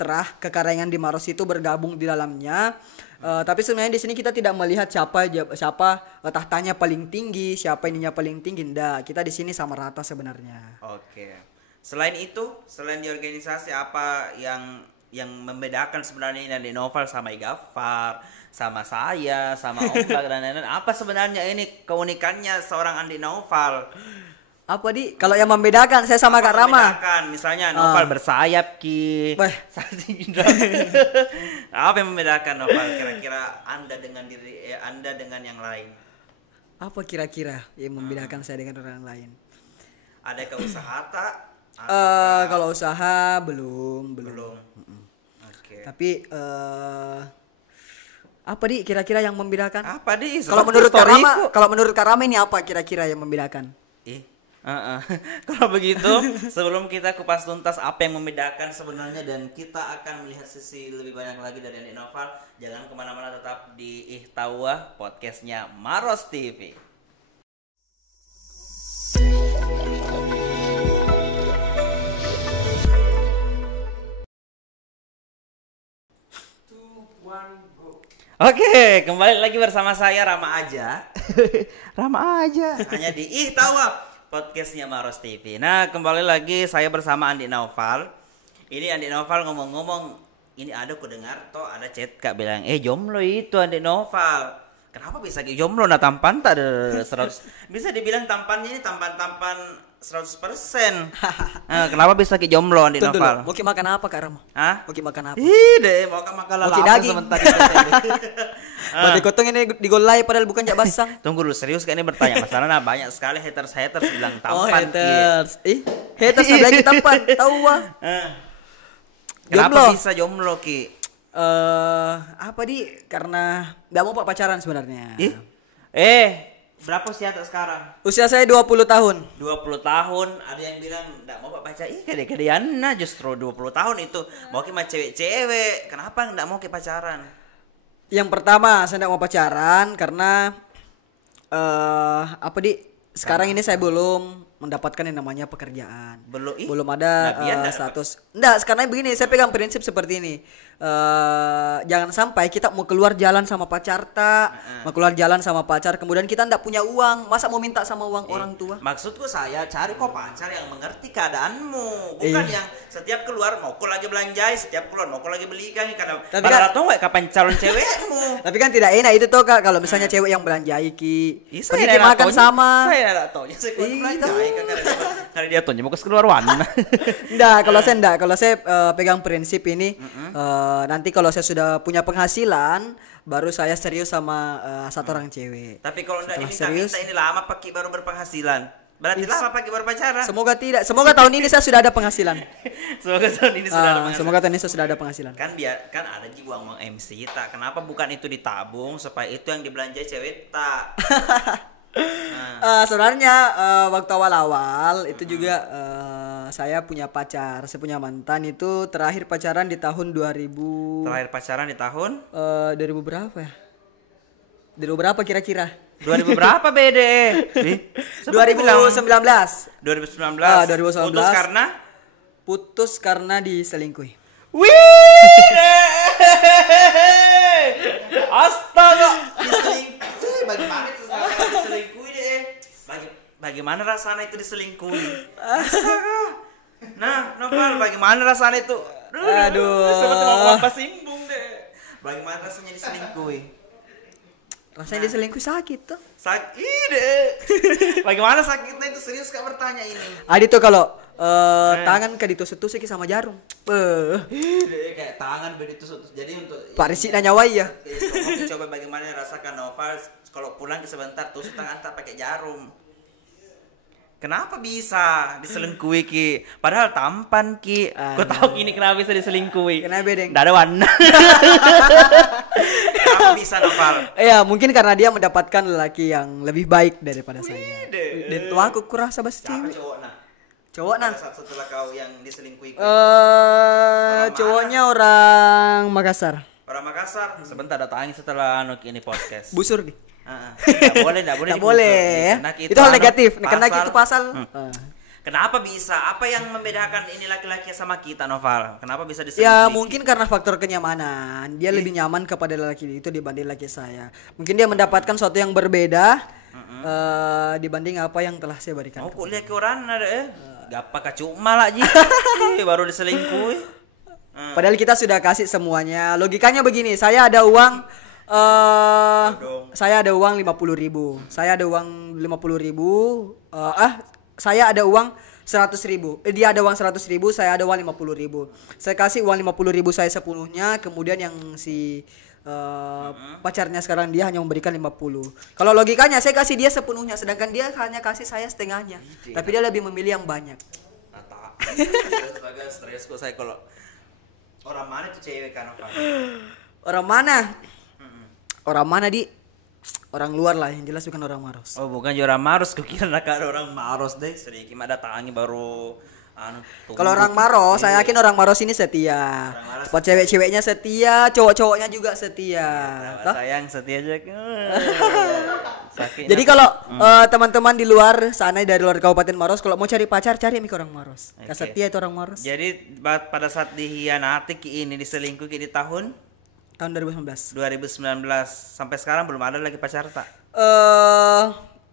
terah kekarengan di Maros itu bergabung di dalamnya. Tapi sebenarnya di sini kita tidak melihat siapa tahtanya paling tinggi, siapa ininya paling tinggi. Nggak, kita di sini sama rata sebenarnya. Oke. Selain itu, selain di organisasi apa yang membedakan sebenarnya Andi Noval sama Igafar, sama saya, sama Ombak dan lain-lain? Apa sebenarnya ini keunikannya seorang Andi Noval? Apa di? Kalau yang membedakan saya sama Kak Rama. Membedakan, misalnya Noval bersayap ki. Weh. Apa yang membedakan Noval kira-kira Anda dengan Anda dengan yang lain? Apa kira-kira yang membedakan saya dengan orang lain? Adakah usaha tak? Kalau usaha belum. Oke. Tapi apa di kira-kira yang membedakan? Apa di? Kalau menurut Kak Rama ini apa kira-kira yang membedakan? Kalau begitu, sebelum kita kupas tuntas apa yang membedakan sebenarnya dan kita akan melihat sisi lebih banyak lagi dari Andi Noval, jangan kemana-mana, tetap di Ihtawa podcastnya Maros TV. Oke, kembali lagi bersama saya Rama aja. Rama aja. Hanya di Ihtawa podcastnya Maros TV. Nah, kembali lagi saya bersama Andi Noval. Ini Andi Noval ngomong-ngomong, ini ada ku dengar toh ada chat Kak bilang, jomblo itu Andi Noval. Kenapa bisa jomblo? Nah, tampan tak ada 100. Bisa dibilang tampannya ini tampan 100%. Nah, kenapa bisa jomblo Andi Tunggu Noval? dulu, mau makan apa Kak Rama? Hah? Mau makan apa? Ih deh, mau makan Mau lalapan daging. sebentar. Bagi kotong ini digolai padahal bukan jak basah. Tunggu dulu, serius kan ini bertanya masalahnya banyak sekali haters bilang Oh, tampan. haters. Haters lagi tampan. Tahu wah. Kenapa Jomblo. bisa jomblo Ki? Apa di? Karena nggak mau pacaran sebenarnya. Berapa usia sekarang? Usia saya 20 tahun. 20 tahun, ada yang bilang enggak mau pacar. Gede-gedean nah justru 20 tahun itu. Mau ke sama cewek-cewek. Kenapa enggak mau ke pacaran? Yang pertama saya nggak mau pacaran karena apa di? Sekarang ini saya belum mendapatkan yang namanya pekerjaan. Belum Ada Nabian nggak status. Enggak, karena begini, saya pegang prinsip seperti ini. Jangan sampai kita mau keluar jalan sama pacar mau keluar jalan sama pacar, kemudian kita enggak punya uang, masa mau minta sama uang orang tua? Maksudku saya cari kok pacar yang mengerti keadaanmu, bukan yang setiap keluar mau kau lagi belanjai, setiap keluar mau kau lagi belikan karena Tapi pada kan- datang nggak kapan calon cewekmu. Tapi kan tidak enak itu toh Kak, kalau misalnya cewek yang belanjai Ki. Ih, Pergi nggak makan taunya- sama. Saya nggak tahu. Saya keluar Ih, belanjai kan karena dia taunya mau ke keluar warna. Enggak, kalau saya pegang prinsip ini nanti kalau saya sudah punya penghasilan baru saya serius sama satu orang cewek. Tapi kalau nggak Setelah diminta-minta serius- ini lama pakai baru berpenghasilan. Berarti lama pakai baru pacaran. Semoga tidak. Semoga tahun ini saya sudah ada penghasilan. Semoga tahun ini sudah ada penghasilan. Semoga tahun ini saya sudah ada penghasilan. Kan kan ada juga uang MC tak. Kenapa bukan itu ditabung supaya itu yang dibelanjai cewek tak? Sebenarnya waktu awal-awal itu juga saya punya pacar, saya punya mantan itu terakhir pacaran di tahun 2000. Terakhir pacaran di tahun 2000 berapa ya? 2000 berapa kira-kira? 2000 berapa BDE? 2019. 2019. 2019. Putus karena Putus karena diselingkuhi. Wih! Astaga. Diselingkuhi. Bagaimana itu rasanya diselingkuhi deh? Bagaimana rasanya itu diselingkuhi? Astaga. Nah, Noval, bagaimana rasanya itu? Aduh. Seperti mau apa simbung deh. Bagaimana rasanya diselingkuhi? Rasanya diselingkuhi sakit tuh. Sakit deh. Bagaimana sakitnya itu, serius Kak bertanya ini. Adi tuh kalau tangan ke ditusuk-tusuk sama jarum. Deh, kayak tangan begitu. Jadi untuk Pak Risi nyawai ya. coba bagaimana rasakan Noval kalau pulang sebentar tusuk tangan tak pakai jarum. Kenapa bisa diselingkuhi Ki? Padahal tampan Ki. Kau tahu ini kenapa bisa diselingkuhi? Kenapa Deng? Nggak ada warna. Kenapa bisa Noval? Ya mungkin karena dia mendapatkan lelaki yang lebih baik daripada saya. Wih, Dan tuh aku kurasa bas Siapa cewek. cowok nah? Cowok nah. Pada saat setelah kau yang diselingkuhi. Cowoknya orang Makassar. Orang Makassar. Sebentar datangi setelah ini podcast. Busur nih. Nggak boleh Nggak dibusur. boleh. Karena Itu hal negatif. pasal. Karena itu pasal. Kenapa bisa? Apa yang membedakan ini laki-laki sama kita, Noval? Kenapa bisa diselingkuhi? Ya mungkin karena faktor kenyamanan. Dia lebih nyaman kepada lelaki itu dibanding laki saya. Mungkin dia mendapatkan sesuatu yang berbeda dibanding apa yang telah saya berikan. Mau kuliah ke orang ada Gak pakai cuma lah Ji. Baru diselingkuhi. Padahal kita sudah kasih semuanya. Logikanya begini, saya ada uang saya ada uang 50.000. Saya ada uang 50.000. Saya ada uang 100.000. Dia ada uang 100.000, saya ada uang 50.000. Saya kasih uang 50.000 saya sepenuhnya, kemudian yang si pacarnya sekarang dia hanya memberikan 50. Kalau logikanya saya kasih dia sepenuhnya, sedangkan dia hanya kasih saya setengahnya. Tapi dia lebih memilih yang banyak. Agak stres kok saya kalau orang mana tuh cewek kan Noval? Orang mana? Orang mana di? Orang luar lah, yang jelas bukan orang Maros. Oh bukan orang Maros, kukira nak ada orang Maros deh. Sedikit mah datangi baru Kalau orang Maros, saya yakin orang Maros ini setia. Buat cewek-ceweknya setia, cowok-cowoknya juga setia. Toh? sayang setia aja. Sakit. Jadi kalau teman-teman di luar sana dari luar Kabupaten Maros, kalau mau cari pacar cari ke orang Maros. Oke. Setia itu orang Maros. Jadi pada saat dihianati Ki ini diselingkuhi di tahun Tahun 2019. 2019 sampai sekarang belum ada lagi pacar tak?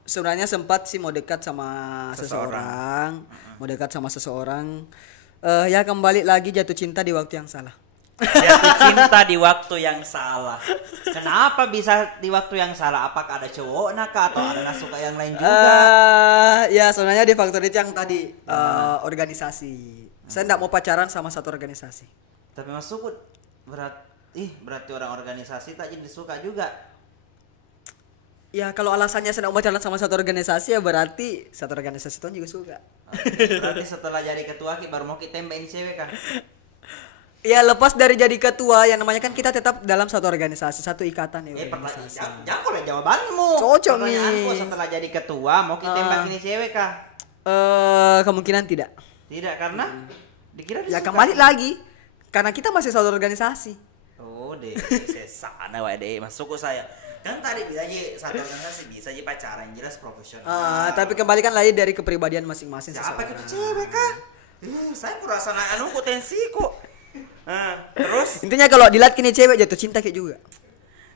Sebenarnya sempat sih mau dekat sama seseorang. Mau dekat sama seseorang. Ya kembali lagi jatuh cinta di waktu yang salah. Jatuh cinta di waktu yang salah. Kenapa bisa di waktu yang salah? Apakah ada cowok nakah atau ada suka yang lain juga? Ya sebenarnya di faktor itu yang tadi organisasi. Saya enggak mau pacaran sama satu organisasi. Tapi masuk berarti orang organisasi tak jadi suka juga. Ya kalau alasannya saya enggak mau pacaran sama satu organisasi ya berarti satu organisasi itu juga suka. Berarti setelah jadi ketua Ki baru mau kita tembak ini cewek kan? Ya lepas dari jadi ketua yang namanya kan kita tetap dalam satu organisasi, satu ikatan ya. Jangan boleh jawabanmu. Cocok nih. Pertanyaanku setelah jadi ketua mau kita tembak ini cewek kah? Kemungkinan tidak. Tidak karena dikira Ya disuka. kembali lagi karena kita masih satu organisasi. Oh deh, sana wae deh masuk ke saya. Kan tadi bilang aja satu organisasi bisa aja pacaran, jelas profesional. Tapi kembalikan lagi dari kepribadian masing-masing Siapa seseorang. itu cewek kah? Saya kurasa potensi kok. Terus Intinya kalau dilihat kini cewek jatuh cinta kayak juga.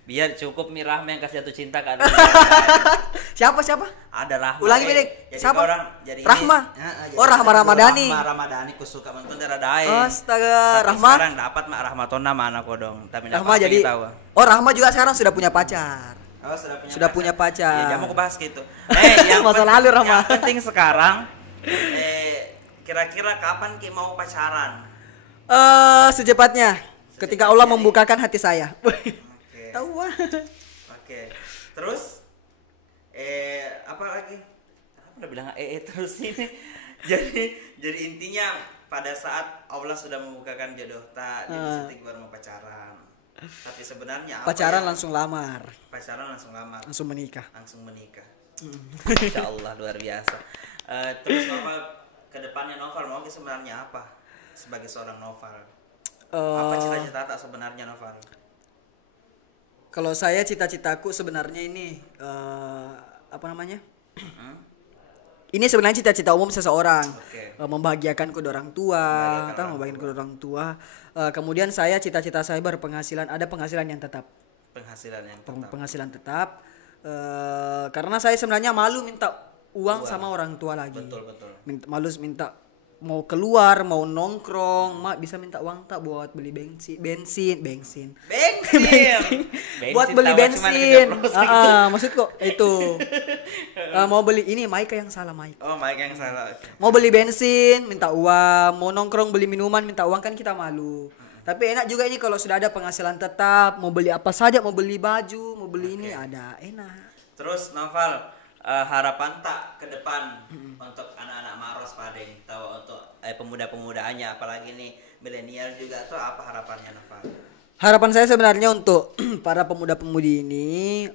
biar cukup Mirahma yang kasih jatuh cinta kan. Siapa? Ada Rahma. Ulangi Milik. Jadi Siapa? orang jadi Rahma. jadi Oh, Rahma Ramadhani. Rahma Ramadhani ku suka menton dae. Astaga, Tapi Rahma. sekarang dapat mak Rahmatona mana kodong. Tapi nggak Rahma apa-apa, jadi kita tahu. Oh, Rahma juga sekarang sudah punya pacar. Oh, Sudah punya pacar. Ya, mau bahas gitu. Yang Masa lalu, Rahma. Yang penting sekarang kira-kira kapan Ki mau pacaran? Secepatnya ketika Allah membukakan hati saya. Oke. Tahu wah. Oke. Terus apa lagi? Aku udah bilang terus ini. jadi intinya pada saat Allah sudah membukakan jodoh tak di titik baru mau pacaran. Tapi sebenarnya apa Pacaran ya? langsung lamar, Pacaran langsung lamar. langsung menikah. Langsung menikah. Insya Allah luar biasa. Terus Noval kedepannya Noval mau sebenarnya apa sebagai seorang Noval? Apa cita-cita tak sebenarnya Noval? Kalau saya cita-citaku sebenarnya ini apa namanya? Ini sebenarnya cita-cita umum seseorang. Oke. Membahagiakan kedua orang tua, membahagiakan kedua orang tua. Kemudian saya cita-cita saya berpenghasilan, ada penghasilan yang tetap. Penghasilan yang tetap. Penghasilan tetap. Karena saya sebenarnya malu minta uang sama orang tua lagi. Betul. Malu minta mau keluar, mau nongkrong, mak bisa minta uang tak buat beli bensin. Buat beli bensin. Maksudku itu. Mau beli ini Maika yang salah Maika. Oh, Mike yang salah. Mau beli bensin minta uang, mau nongkrong beli minuman minta uang kan kita malu. Tapi enak juga ini kalau sudah ada penghasilan tetap, mau beli apa saja, mau beli baju, mau beli ini ada enak. Terus Noval, harapan tak ke depan untuk anak-anak Maros Padeng atau untuk pemuda-pemudaannya, apalagi nih milenial juga, tuh apa harapannya Noval? Harapan saya sebenarnya untuk para pemuda-pemudi ini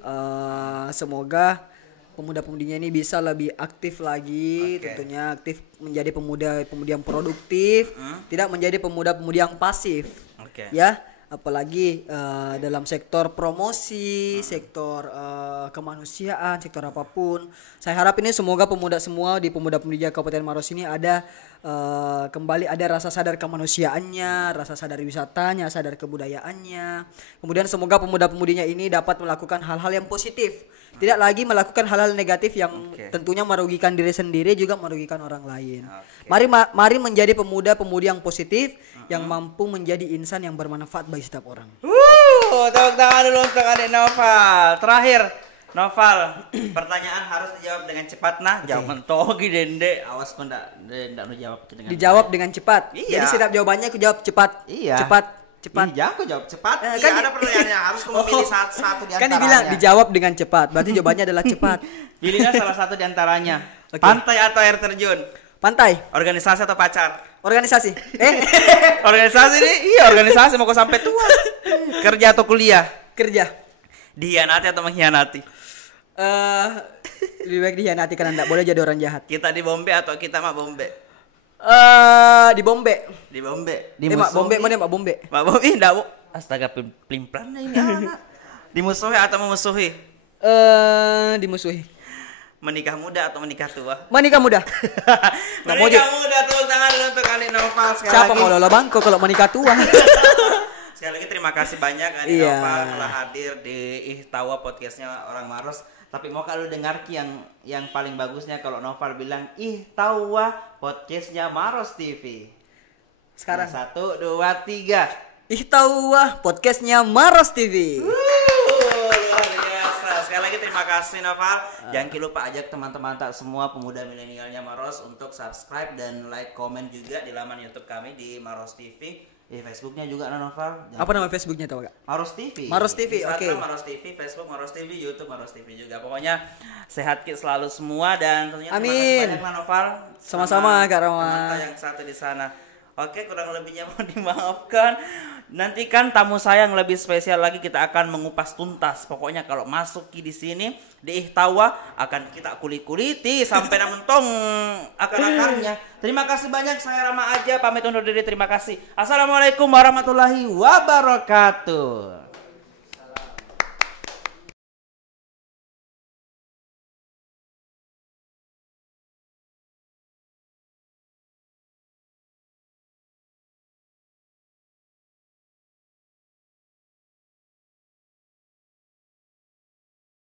semoga pemuda-pemudinya ini bisa lebih aktif lagi, tentunya aktif menjadi pemuda-pemudi yang produktif, tidak menjadi pemuda-pemudi yang pasif. Ya, apalagi dalam sektor promosi, sektor kemanusiaan, sektor apapun. Saya harap ini semoga pemuda semua di Pemuda-Pemudi Kabupaten Maros ini ada kembali ada rasa sadar kemanusiaannya, rasa sadar wisatanya, sadar kebudayaannya. Kemudian semoga pemuda-pemudinya ini dapat melakukan hal-hal yang positif, tidak lagi melakukan hal-hal negatif yang tentunya merugikan diri sendiri juga merugikan orang lain. Mari menjadi pemuda-pemudi yang positif, yang mampu menjadi insan yang bermanfaat bagi setiap orang. Tepuk tangan dulu untuk adik Noval. Terakhir, Noval, pertanyaan harus dijawab dengan cepat nah. Jawab mentogi dende. Awas kau ndak nu jawab dengan Dijawab dengan cepat. Iya. Jadi setiap jawabannya aku jawab cepat. Iya. Cepat. Iya, aku jawab cepat. Kan ada pertanyaannya harus kamu pilih satu di antaranya. Kan dibilang dijawab dengan cepat. Berarti jawabannya adalah cepat. Pilihlah salah satu di antaranya. Oke. Pantai atau air terjun? Pantai. Organisasi atau pacar? Organisasi. Organisasi nih? Iya, organisasi mau kau sampai tua. Kerja atau kuliah? Kerja. Dihianati atau mengkhianati? Lebih baik dihianati karena tidak boleh jadi orang jahat. Kita di Bombe atau kita mak Bombe? Di Bombe. Di Bombe. Mak Bombe, mana Mak Bombe? Mak Bombe enggak, Bu. Astaga, pelimplan ini anak. Dimusuhi atau memusuhi? Dimusuhi. Menikah muda atau menikah tua? Menikah muda. Menikah muda, tepuk tangan dulu untuk Adik Noval sekali Siapa lagi. mau lola bangko kalau menikah tua? Sekali lagi terima kasih banyak Adik Noval telah hadir di Ihtawa podcastnya Orang Maros. Tapi mau kalau dengar Ki yang paling bagusnya kalau Noval bilang Ihtawa podcastnya Maros TV. Sekarang 1, 2, 3. Ihtawa podcastnya Maros TV. Luar biasa. Sekali lagi terima kasih Noval. Jangan lupa ajak teman-teman tak semua pemuda milenialnya Maros untuk subscribe dan like, komen juga di laman YouTube kami di Maros TV. Di Facebooknya juga ada Noval. Apa nama Facebooknya tahu gak? Maros TV. Maros TV, oke. Instagram Maros TV, Facebook Maros TV, YouTube Maros TV juga. Pokoknya sehat selalu semua dan tentunya terima kasih banyak lah Noval. Sama-sama Kak Rama. Teman yang satu di sana. Oke, kurang lebihnya mohon dimaafkan. Nanti kan tamu saya yang lebih spesial lagi kita akan mengupas tuntas. Pokoknya kalau masuk di sini di Ihtawa akan kita kulit-kuliti sampai namentong akar-akarnya. Terima kasih banyak, saya Rama aja pamit undur diri. Terima kasih. Assalamualaikum warahmatullahi wabarakatuh.